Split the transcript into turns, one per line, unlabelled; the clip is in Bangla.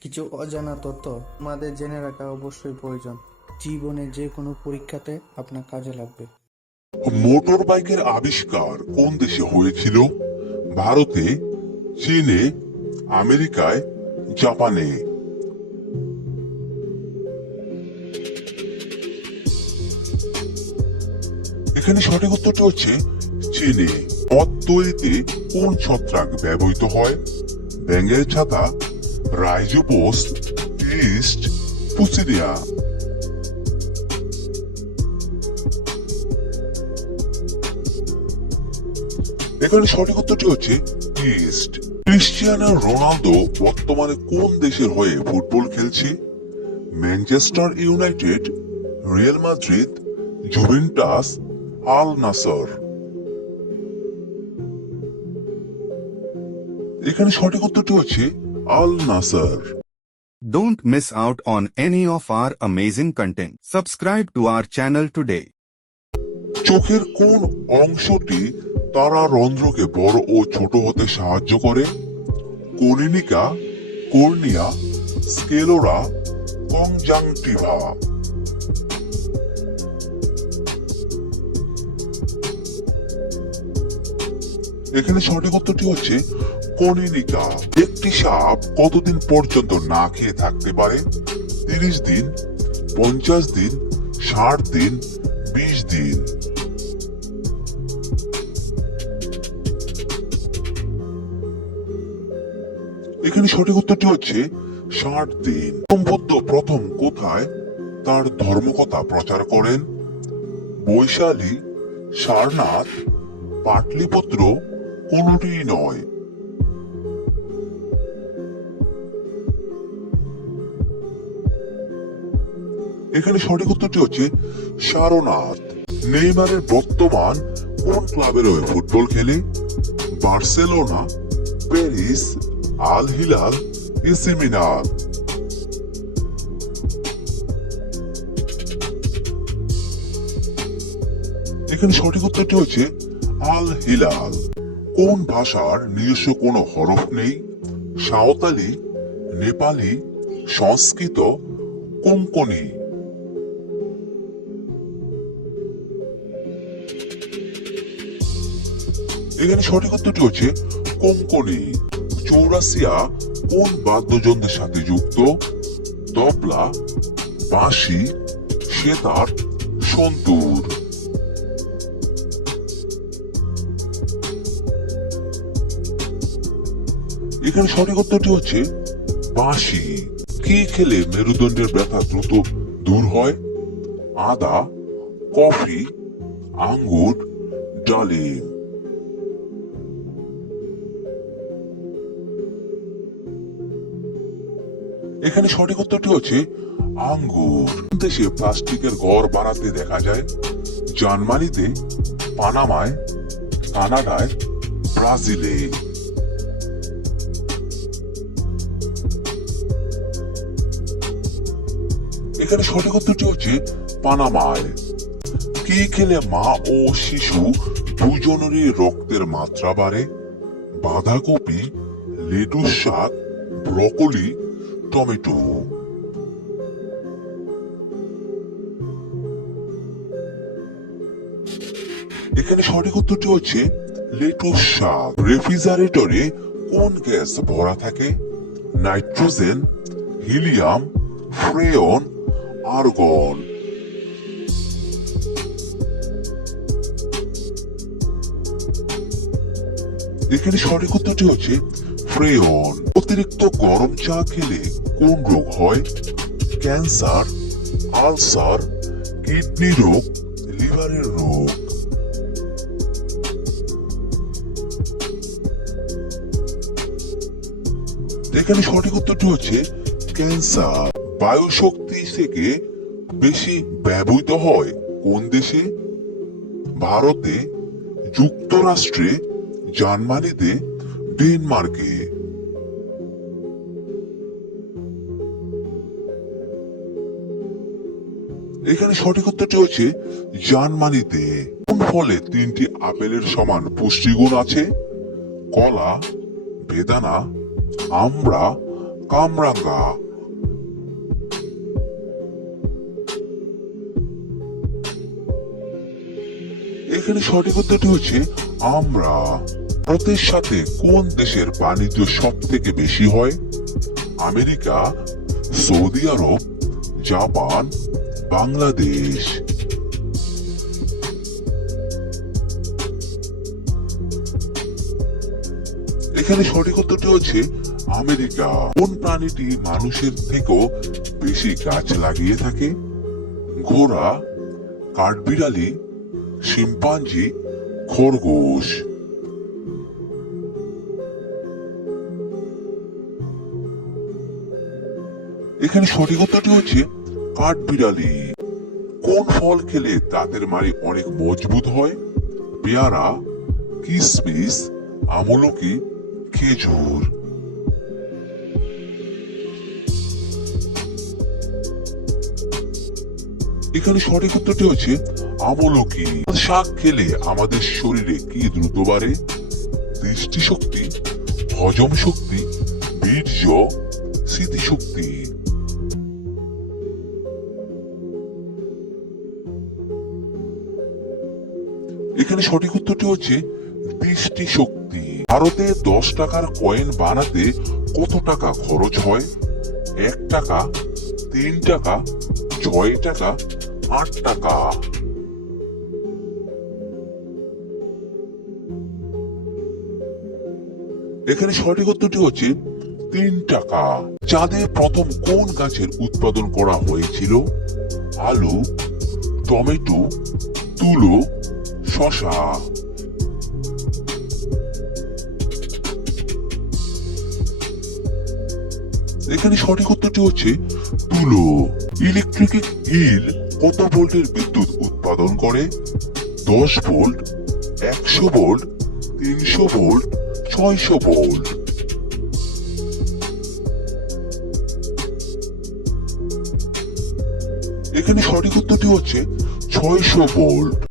কিছু অজানা তথ্য আমাদের জেনে রাখা অবশ্যই প্রয়োজন। জীবনে যে কোনো পরীক্ষাতে আপনার কাজে লাগবে।
মোটর বাইকের আবিষ্কার কোন দেশে হয়েছিল? ভারতে, চীনে, আমেরিকায়, জাপানে। এখানে সঠিক উত্তরটি হচ্ছে চীনে। পথ তৈরিতে কোন ছত্রাক ব্যবহৃত হয়? ব্যাঙের ছাতা রাইজোপোস ইস্ট পুসিডিয়া এখানে সঠিক উত্তরটি হচ্ছে ইস্ট ক্রিশ্চিয়ানো রোনালদো বর্তমানে কোন দেশের হয়ে ফুটবল খেলছে? Manchester United Real Madrid Juventus Al Nassr এখানে সঠিক উত্তরটি হচ্ছে আল Nasser.
Don't miss out on any of our amazing content. Subscribe to our channel today.
চোখের কোন অংশটি তারা রন্ধ্রকে বড় ও ছোট হতে সাহায্য করে কনিনিকা কর্নিয়া স্কেলোরা কংজাংটিভা এখানে সঠিক উত্তরটি হচ্ছে কনিনিকা। একটি সাপ কতদিন পর্যন্ত না খেয়ে থাকতে পারে? তিরিশ দিন, পঞ্চাশ দিন, ষাট দিন, বিশ দিন। এখানে সঠিক উত্তরটি হচ্ছে ষাট দিন। বুদ্ধ প্রথম কোথায় তার ধর্মকথা প্রচার করেন বৈশালী, সারনাথ, পাটলিপুত্র কোনটি নয়। এখানে সঠিক উত্তরটি হচ্ছে সারনাথ। নেইমারের বর্তমান কোন ক্লাবের হয়ে ফুটবল খেলে? Barcelona, Paris, Al Hilal, AC এখানে সঠিক উত্তরটি হচ্ছে আল হিলাল। কোন ভাষার নিজস্ব কোনো হরফ নেই? সাঁওতালি, নেপালি, সংস্কৃত, কোঙ্কনি। এখানে সঠিক উত্তরটি হচ্ছে কোঙ্কনি। চৌরাসিয়া কোন বাদ্যযন্ত্রের সাথে যুক্ত? তবলা, বাঁশি, সেতার, সন্তুর। এখানে সঠিক উত্তরটি হচ্ছে বাঁশি। কি খেলে মেরুদণ্ডের ব্যথা দ্রুত দূর হয়? আদা, কফি, আঙ্গুর, ডালিম। এখানে সঠিক উত্তরটি হচ্ছে আঙ্গুর। দেশে প্লাস্টিকের গড় বাড়াতে দেখা যায়। জার্মানিতে, পানামায়, কানাডায়, ব্রাজিলে। এখানে সঠিক উত্তরটি হচ্ছে পানামায়। কি খেলে মা ও শিশু দুজনেরই রক্তের মাত্রা বাড়ে? বাঁধাকপি, লেটুস শাক, ব্রকলি, টমেটো। এখানে সঠিক উত্তরটি হচ্ছে লেটুস শাক। রেফ্রিজারেটরে কোন গ্যাস ভরা থাকে? নাইট্রোজেন, হিলিয়াম, ফ্রেয়ন আর্গন এখানে সঠিক উত্তরটি হচ্ছে ফ্রেয়ন। অতিরিক্ত গরম চা খেলে কোন রোগ হয়? ক্যান্সার, আলসার, কিডনি রোগ, লিভারের রোগ। এখানে সঠিক উত্তরটি হচ্ছে ক্যান্সার। বায়ু শক্তি থেকে বেশি ব্যবহৃত হয় কোন দেশে? ভারতে, যুক্তরাষ্ট্রে, জার্মানিতে, ডেনমার্কে। এখানে সঠিক উত্তরটি হচ্ছে জার্মানিতে। কোন ফলে তিনটি আপেলের সমান পুষ্টিগুণ আছে? কলা, বেদানা, আমরা, কামরাঙ্গা। এখানে সঠিক উত্তরটি হচ্ছে আমরা। ভারতের সাথে কোন দেশের বাণিজ্য সব থেকে বেশি হয়? আমেরিকা, সৌদি আরব, জাপান, বাংলাদেশ। এখানে সঠিক উত্তরটি হচ্ছে আমেরিকা। কোন প্রাণীটি মানুষের থেকেও বেশি গাছ লাগিয়ে থাকে? ঘোড়া, কাঠবিড়ালি শিম্পাঞ্জি, খরগোশ। এখানে সঠিক উত্তরটি হচ্ছে কাঠবিড়ালি। কোন ফল খেলে দাঁতের মাড়ি অনেক মজবুত হয়? পেয়ারা, কিসমিস, আমলকি, খেজুর। এখানে সঠিক উত্তরটি হচ্ছে আমলকি শাক খেলে আমাদের শরীরে কি দ্রুত বাড়ে? দৃষ্টিশক্তি, হজম শক্তি, বীর্য, স্মৃতিশক্তি। এখানে সঠিক উত্তরটি হচ্ছে দৃষ্টি শক্তি ভারতে দশ টাকার কয়েন বানাতে কত টাকা খরচ হয়? এক টাকা, তিন টাকা, ছয় টাকা, আট টাকা। এখানে সঠিক উত্তরটি হচ্ছে তিন টাকা। চাঁদে প্রথম কোন গাছের উৎপাদন করা হয়েছিল? আলু, টমেটো, তুলো শশা এখানে সঠিক উত্তরটি হচ্ছে তুলো। ইলেকট্রিক ইল কত ভোল্টের বিদ্যুৎ উৎপাদন করে? দশ ভোল্ট, একশো ভোল্ট, তিনশো ভোল্ট ছয়শো ভোল্ট এখানে সঠিক উত্তরটি হচ্ছে ছয়শো ভোল্ট